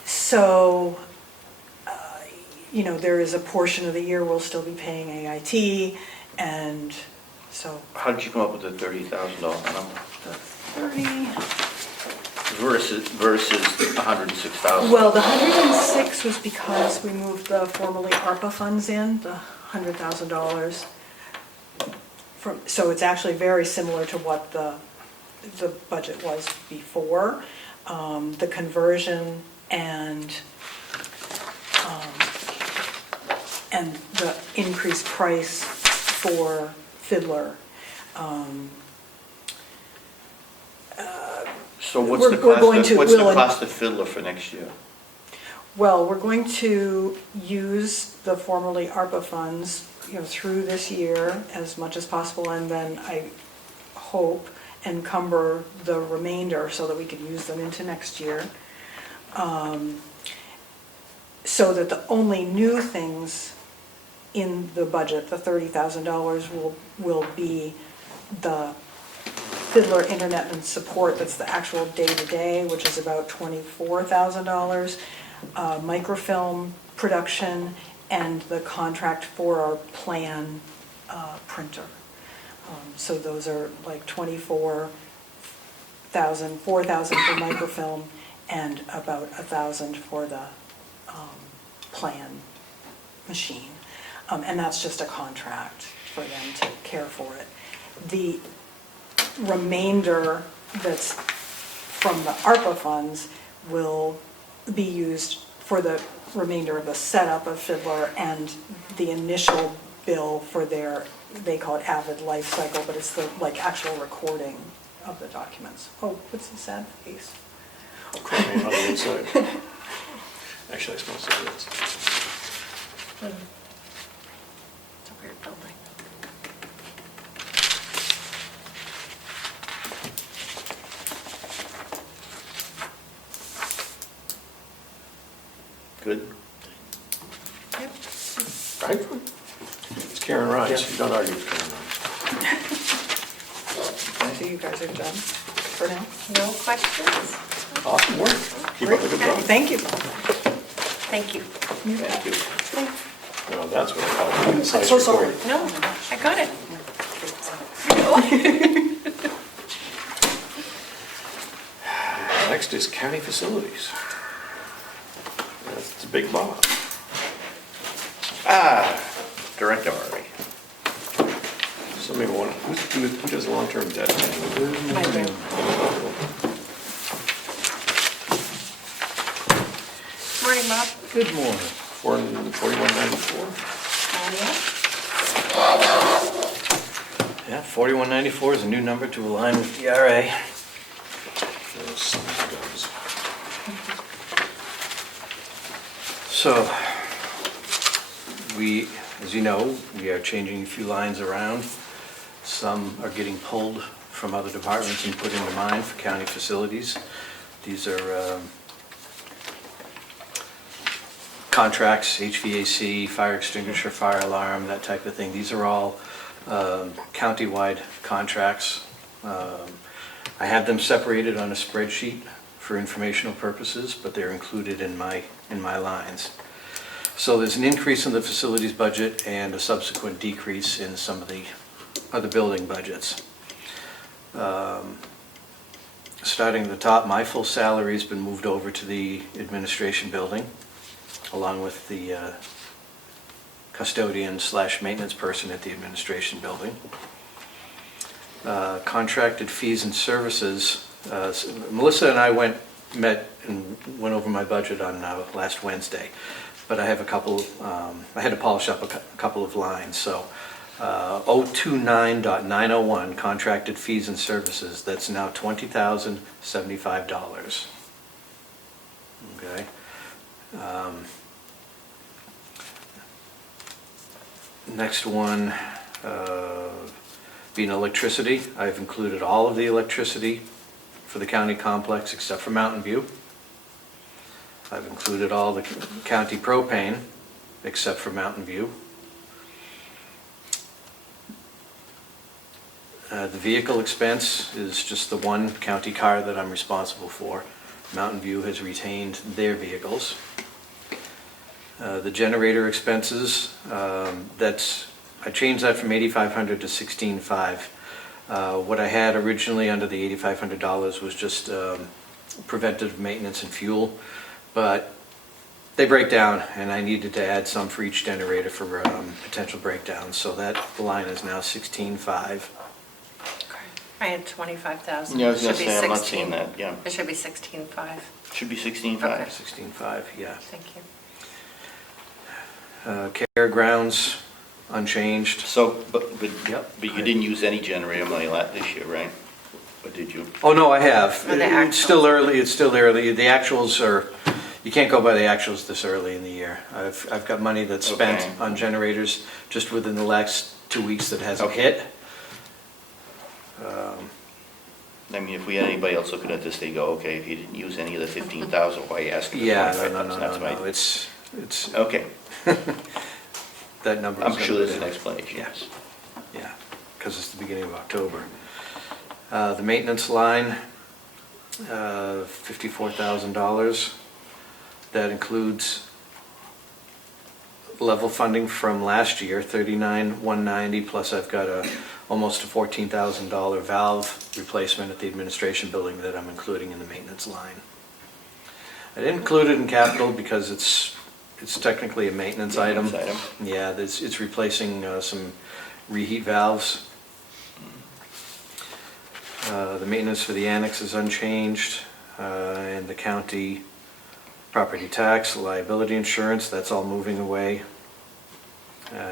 so, there is a portion of the year we'll still be paying AIT, and so. How did you come up with the $30,000 number? 30. Versus $106,000? Well, the 106 was because we moved the formerly ARPA funds in, the $100,000. So it's actually very similar to what the budget was before. The conversion and the increased price for Fiddler. So what's We're the going cost, to- what's the we'll- cost of Fiddler for next year? Well, we're going to use the formerly ARPA funds, through this year as much as possible, and then I hope encumber the remainder so that we can use them into next year. So that the only new things in the budget, the $30,000, will be the Fiddler Internet and support, that's the actual day-to-day, which is about $24,000, microfilm production, and the contract for our plan printer. So those are like $24,000, $4,000 for microfilm, and about $1,000 for the plan machine. And that's just a contract for them to care for it. The remainder that's from the ARPA funds will be used for the remainder of the setup of Fiddler and the initial bill for their, they call it Avid Life Cycle, but it's the actual recording of the documents. Oh, what's the sad face? Crying on the inside. Actually, I smell cigarettes. It's a weird building. Good? Right? It's Karen Rice. You don't argue with Karen Rice. So you guys are done for now? No questions? Awesome work. Keep up the good work. Thank you. Thank you. Thank you. Well, that's what I call a concise So sorry. report. No, I got it. Next is county facilities. That's the big boss. Director. Somebody want, who does long-term debt? Morning, Bob. Good morning. 4194. Yeah, 4194 is a new number to align with the ERA. Those sons of guns. So, we, as you know, we are changing a few lines around. Some are getting pulled from other departments and put into mine for county facilities. These are contracts, HVAC, fire extinguisher, fire alarm, that type of thing. These are all county-wide contracts. I have them separated on a spreadsheet for informational purposes, but they're included in my lines. So there's an increase in the facilities budget and a subsequent decrease in some of the other building budgets. Starting at the top, my full salary's been moved over to the administration building, along with the custodian/maintenance person at the administration building. Contracted fees and services Melissa and I met and went over my budget on last Wednesday, but I have a couple, I had to polish up a couple of lines, so 029.901 contracted fees and services, that's now $20,075. Okay. Next one, being electricity. I've included all of the electricity for the county complex except for Mountain View. I've included all the county propane except for Mountain View. The vehicle expense is just the one county car that I'm responsible for. Mountain View has retained their vehicles. The generator expenses, I changed that from $8,500 to $16,500. What I had originally under the $8,500 was just preventive maintenance and fuel, but they break down, and I needed to add some for each generator for potential breakdowns, so that line is now $16,500. I had 25,000. Yeah, I was gonna Should be say, I'm not 16. seeing that, yeah. It should be 16,500. Should be 16.5. 16.5, yeah. Thank you. Care grounds, unchanged. So, but Yep. you didn't use any generator money this year, right? Or did you? Oh, no, I have. For the It's still early, it's still early. The actuals are, you can't go by the actuals this early in the year. I've got money that's spent Okay. on generators just within the last 2 weeks that hasn't Okay. hit. I mean, if we had anybody else looking at this, they go, okay, if you didn't use any of the 15,000, why are you asking for Yeah, 25,000? That's no, right. it's, Okay, that number. I'm sure there's an explanation. Yes, yeah, because it's the beginning of October. The maintenance line, $54,000. That includes level funding from last year, $39,190, plus I've got almost a $14,000 valve replacement at the administration building that I'm including in the maintenance line. I didn't include it in capital because it's technically a maintenance item. Maintenance item. Yeah, it's replacing some reheat valves. The maintenance for the annex is unchanged, and the county property tax, liability insurance, that's all moving away.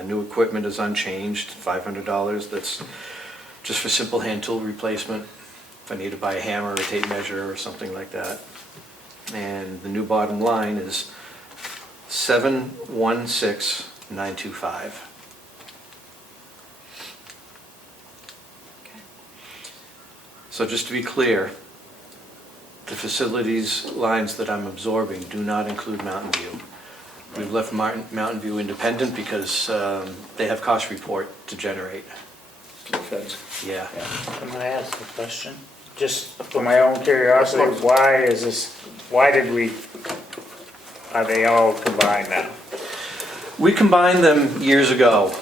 New equipment is unchanged, $500. That's just for simple hand tool replacement. If I need to buy a hammer or a tape measure or something like that. And the new bottom line is $716,925. So just to be clear, the facilities lines that I'm absorbing do not include Mountain View. We've left Mountain View independent because they have cost report to generate. Yeah. Can I ask a question? Just for my own curiosity, why are they all combined now? We combined them years ago,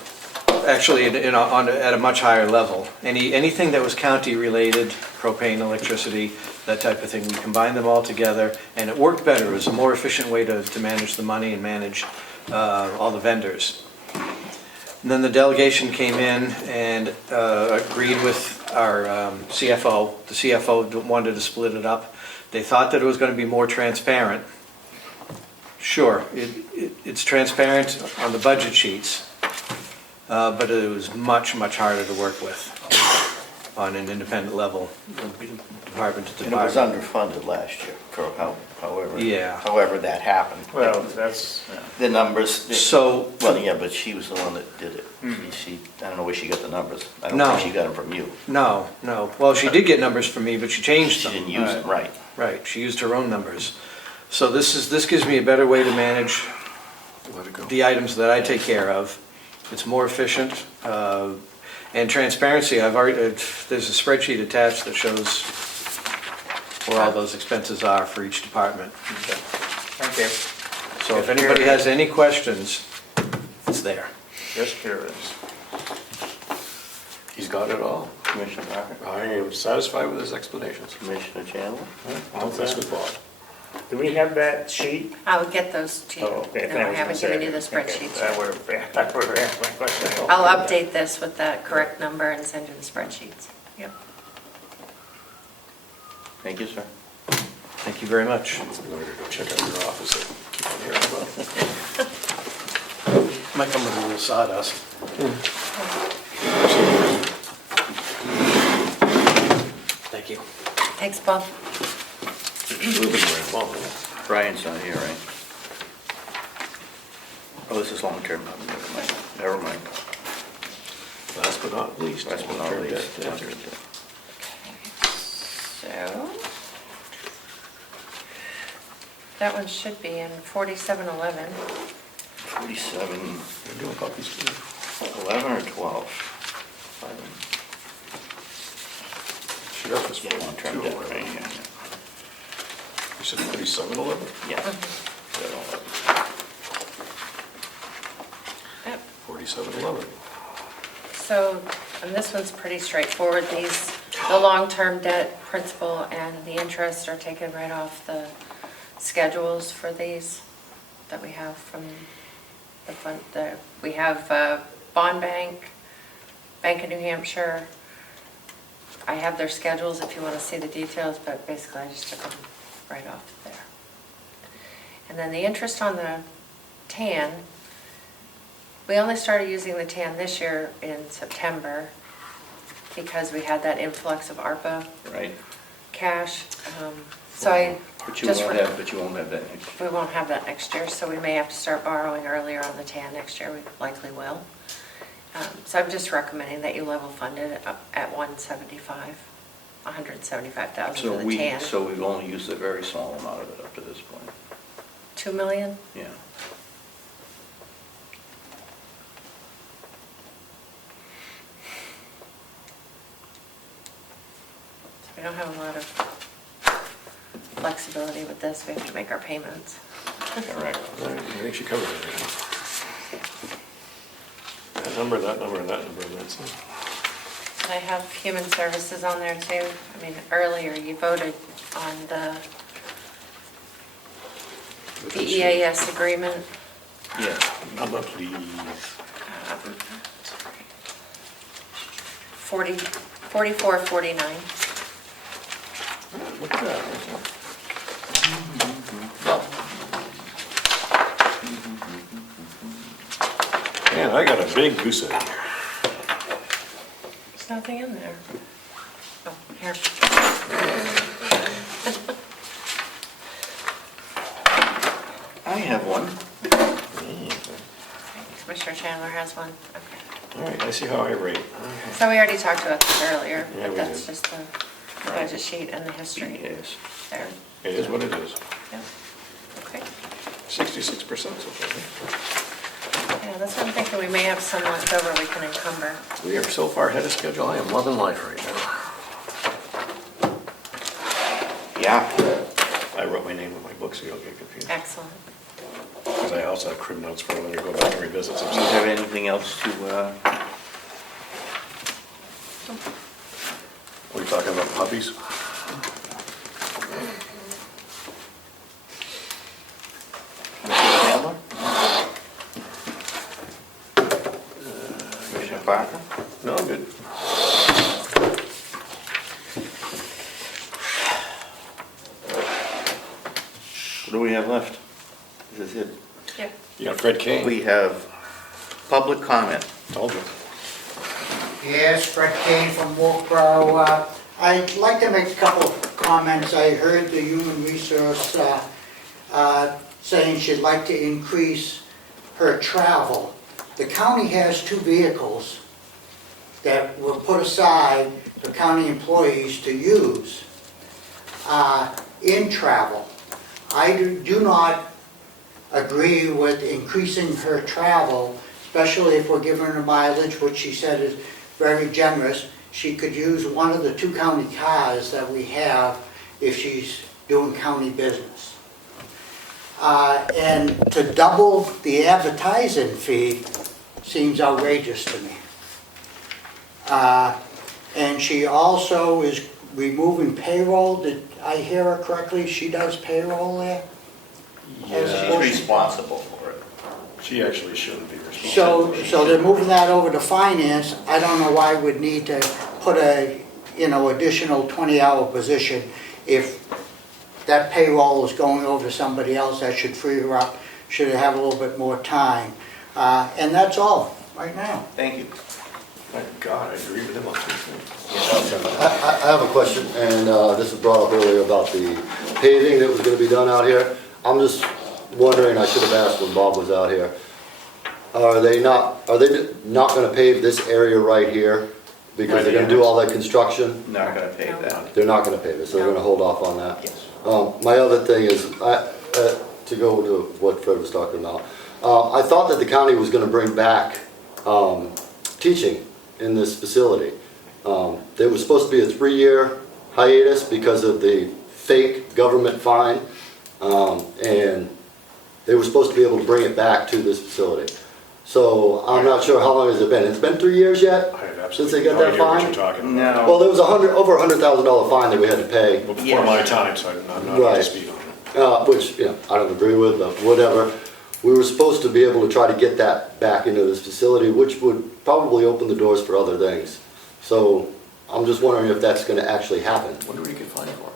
actually at a much higher level. Anything that was county-related, propane, electricity, that type of thing, we combined them all together, and it worked better. It was a more efficient way to manage the money and manage all the vendors. And then the delegation came in and agreed with our CFO. The CFO wanted to split it up. They thought that it was going to be more transparent. Sure, it's transparent on the budget sheets, but it was much, much harder to work with on an independent level, department to And it was department. underfunded last year, however. Yeah. However that happened. Well, that's, The numbers. So, Well, yeah, but she was the one that did it. She, I don't know where she got the numbers. I don't No. think she got them from you. no. Well, she did get numbers from me, but she changed She them. didn't use them, right. Right, she used her own numbers. So this gives me a better way to manage Let it go. the items that I take care of. It's more efficient, and transparency, there's a spreadsheet attached that shows where all those expenses are for each department. okay. Thank you. So if anybody has any questions, it's there. Just curious. He's got it all. Commissioner Parker? I am satisfied with his explanations. Commissioner Chandler? I'll mess with Bob. Do we have that sheet? I'll get those to you. Oh, okay. No, I haven't given you the spreadsheets. That would have asked my question. I'll update this with that correct number and send you the spreadsheets. Yep. Thank you, sir. Thank you very much. I'm going to go check out your office. Here as well. Might come with a little sawdust. Thank you. Thanks, Bob. Moving right along. Brian's not here, right? Oh, this is long-term, never mind, never mind. Last but not least. Last but not least. long-term debt. So, that one should be in 4711. 47, You're doing puppies too. 11 or 12? She got this Yeah, long-term debt right here. You said 4711? Yeah. Yep. 4711. So, and this one's pretty straightforward. The long-term debt principal and the interest are taken right off the schedules for these that we have from the fund. We have Bond Bank, Bank of New Hampshire. I have their schedules if you want to see the details, but basically I just took them right off there. And then the interest on the TAN, we only started using the TAN this year in September because we had that influx of ARPA Right. cash. So I But you just, won't have that next year. we won't have that next year, so we may have to start borrowing earlier on the TAN next year. We likely will. So I'm just recommending that you level fund it up at 175,000 So for the TAN. so we've only used a very small amount of it up to this point. 2 million? Yeah. We don't have a lot of flexibility with this. We have to make our payments. Correct. I think she covered everything. That number, and that number, and that's it. I have human services on there too. I mean, earlier you voted on the EAS agreement. Yeah. Number, please. 4449. Look at that. Man, I got a big goose egg here. There's nothing in there. Oh, here. I have one. Commissioner Chandler has one. Okay. All right, I see how I rate. So we already talked about this earlier, Yeah, but we that's did. just the budget sheet and the history Yes. there. It is what it is. Yeah. Okay. 66% so far. Yeah, that's what I'm thinking. We may have some left over we can encumber. We are so far ahead of schedule. I am loving life right now. Yeah. I wrote my name in my book so you don't get confused. Excellent. Because I also have crib notes for when you go back and revisit some Do you stuff. have anything else to, We're talking about puppies? Commissioner Chandler? Commissioner Parker? No, I'm good. What do we have left? Is this it? Yeah. You got Fred King. We have public comment. Told you. Yes, Brett Kane from Wolfboro. I'd like to make a couple of comments. I heard the Human Resource saying she'd like to increase her travel. The county has 2 vehicles that were put aside for county employees to use in travel. I do not agree with increasing her travel, especially if we're giving her mileage, which she said is very generous. She could use one of the 2 county cars that we have if she's doing county business. And to double the advertising fee seems outrageous to me. And she also is removing payroll. Did I hear her correctly? She does payroll there? She's responsible for it. She actually shouldn't be responsible. So they're moving that over to finance. I don't know why we'd need to put a, additional 20-hour position if that payroll is going over to somebody else, that should free her up, should have a little bit more time. And that's all, right now. Thank you. My God, I agree with him on two things. I have a question, and this was brought up earlier about the paving that was gonna be done out here. I'm just wondering, I should have asked when Bob was out here, are they not gonna pave this area right here? By Because the they're gonna do annex? all that construction? Not gonna pay that. They're not gonna pave it, so they're No. gonna hold off on that? Yes. My other thing is, to go to what Fred was talking about, I thought that the county was gonna bring back teaching in this facility. There was supposed to be a 3-year hiatus because of the fake government fine, and they were supposed to be able to bring it back to this facility. So I'm not sure how long has it been? It's been 3 years yet? I have Since they absolutely got no that idea what fine? you're talking about. No. Well, there was over $100,000 fine that we had to pay. Before Yes. my time, so I'm not up Right. to speed on it. Which, yeah, I don't agree with, but whatever. We were supposed to be able to try to get that back into this facility, which would probably open the doors for other things. So I'm just wondering if that's gonna actually happen. What did we get fined for?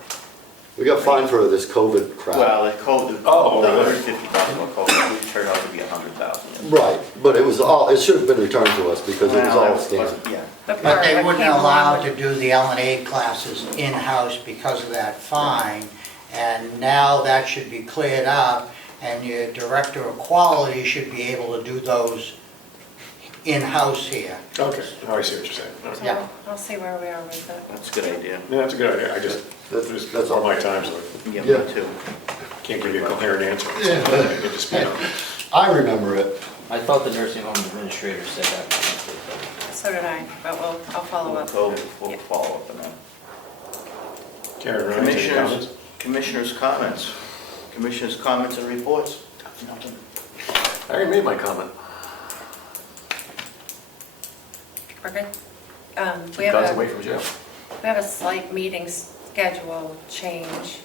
We got fined for this COVID crap. Well, the code, the Oh, really? $150,000 code, which turned out to be $100,000, yes. Right, but it was all, it should have been returned to us because it was Well, all that scammed. wasn't, yeah. The But part they what wouldn't came allow along to with, do the L&A classes in-house because of that fine. And now that should be cleared up, and your director of quality should be able to do those in-house here. Okay, now I see what you're saying. All right. so I'll see where we are with it. That's a good idea. Yeah, that's a good idea. It was before my time, so I Yeah, Yeah. me too. can't give you a coherent answer on something. I gotta get to speed on it. I remember it. I thought the nursing home administrator said that was it, but So did I, but I'll follow We'll up. we'll Yeah. follow up on that. Karen, Ryan, any comments? Commissioners' comments. Commissioners' comments and reports. Nothing. I already made my comment. We're good? We Keep guns have away from jail. a slight meeting schedule change.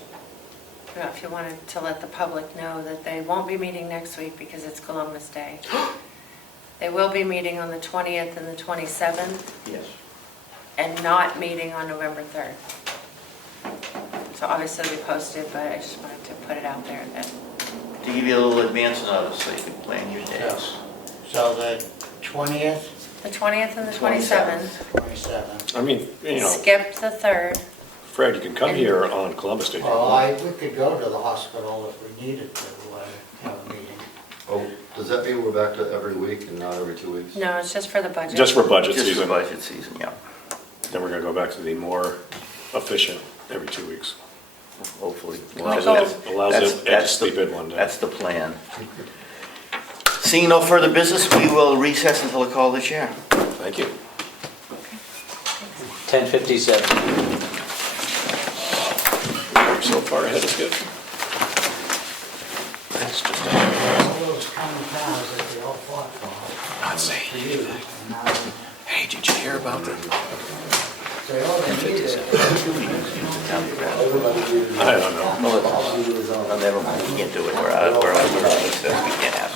I don't know if you wanted to let the public know that they won't be meeting next week because it's Columbus Day. They will be meeting on the 20th and the 27th, Yes. and not meeting on November 3rd. So obviously it'll be posted, but I just wanted to put it out there that, To give you a little advance notice so you can plan your days. So the 20th, the 20th and the 27th. 27th. I mean, you know, skip the 3rd. Fred, you can come here on Columbus Day. if you Well, want. we could go to the hospital if we needed to, have a meeting. Oh, does that mean we're back to every week and not every 2 weeks? No, it's just for the budget. Just for budget Just for season. budget season, yeah. Then we're gonna go back to the more efficient every 2 weeks. Hopefully. Allows That's- it- allows that's- it to that's sleep the- in one day. That's the plan. Seeing no further business, we will recess until I call the chair. Thank you. 10:57. You're so far ahead of schedule. That's just All those tiny cars that they all fought for. not saying anything. Hey, did you hear about the? They all 10:57. I don't know. No, never mind, we can't do it, we're out, we're recess, we can't ask.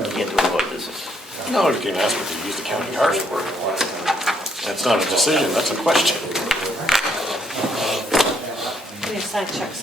We can't do it about business. No, you can ask what to use the county cars for. That's not a decision, that's a question. We have signed checks.